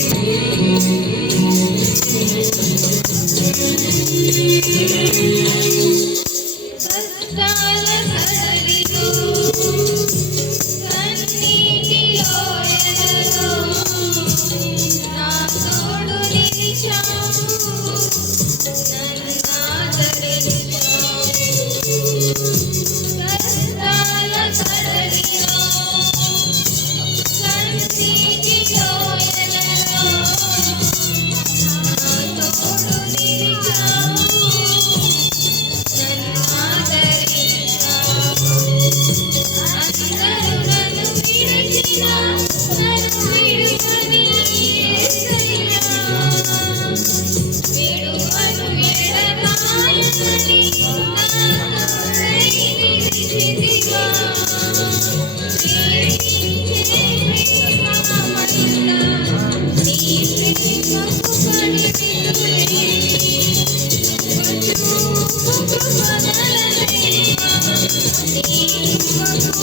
Thank you.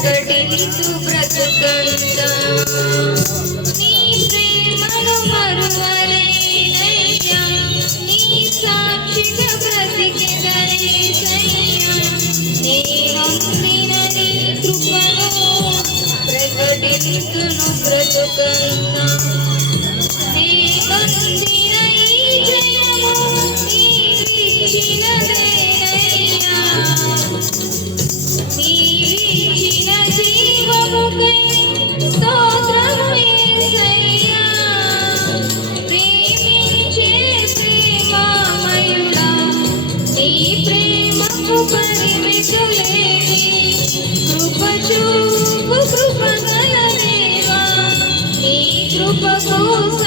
ప్రకటించు బ్రతుకంతా నీ ప్రేమను మరువలేనయ్యా నీ సాక్షిగా నీ కృపను కృప చూపు కృప గల దేవా నీ కృప కోసం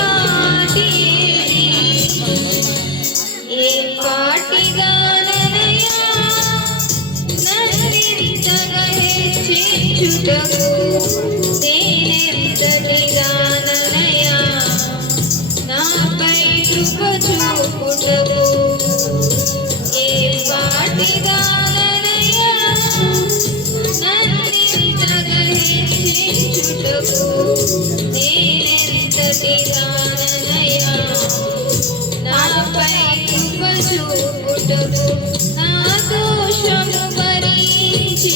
నేనెంతటిగాననయా నాపై కృప చూపుటకు ఏ పాటిగాననయా నన్నింతగా హెచ్చించుటకు నేనెంతటిగాననయా నాపై కృప చూపుటకు నా దోషము భరించి